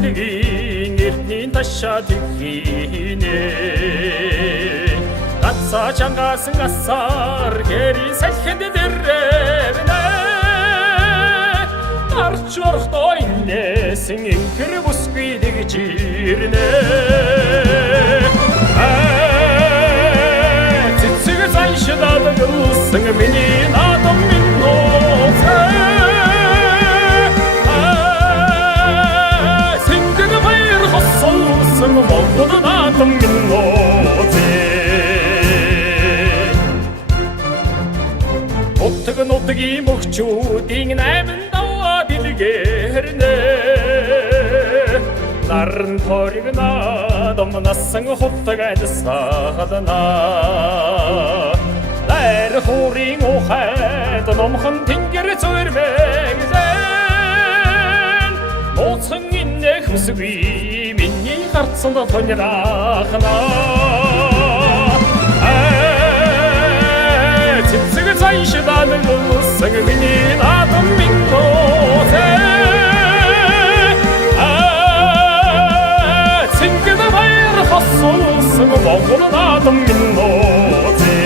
үлгийн эртний ташаа тэгхийнэ гацаа чангасан гасаар гэрийн салхинд дэррэвнэ тарч орхтой инээсэн инхэр бүсгүй дэгж ирнэ цэцэг заншдаад гүсэн миний надам минь Монгол наадам минь утг нутгийн мөхчүүдийн найман даваа дэлгэрнэ наран хориг наадам насан хутг альсаадна дайр хурийн ухайд номхон тэнгэр зөрмэгдэн моцсон иннэ хүсгүй Hartsan da tonjerakhna Titsig zayshdan gulsang minin adam min gote Tsinkida bayr khassulsang Moghul adam min gote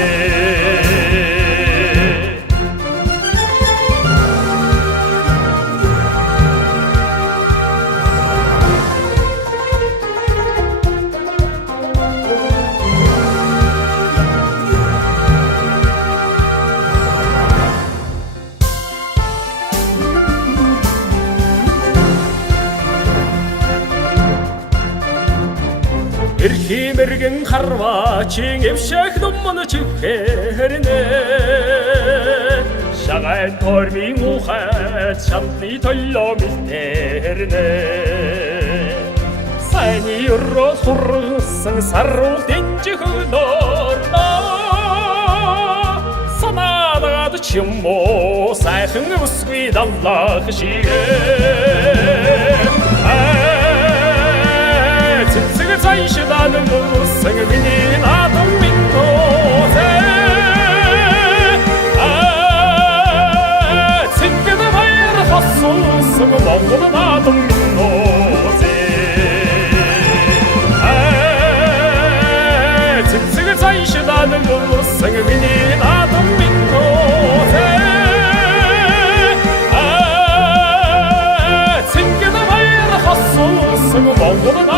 Эрхимэргэн харваачин эвшэх думман чихэрнэ Шагай тормийн ухайд шамтны толлоо мэлтэрнэ Сайны өрөө сурсан сарул дэнжих өдөрнө Санаагаад ч юм уу сайхан өсгүй даллах шигэ Zayshdan gulsang minin adam min gote Tsinkida bayr khassulsang Moghul adam min gote Tsitsig zayshdan gulsang minin adam min gote Tsinkida bayr khassulsang Moghul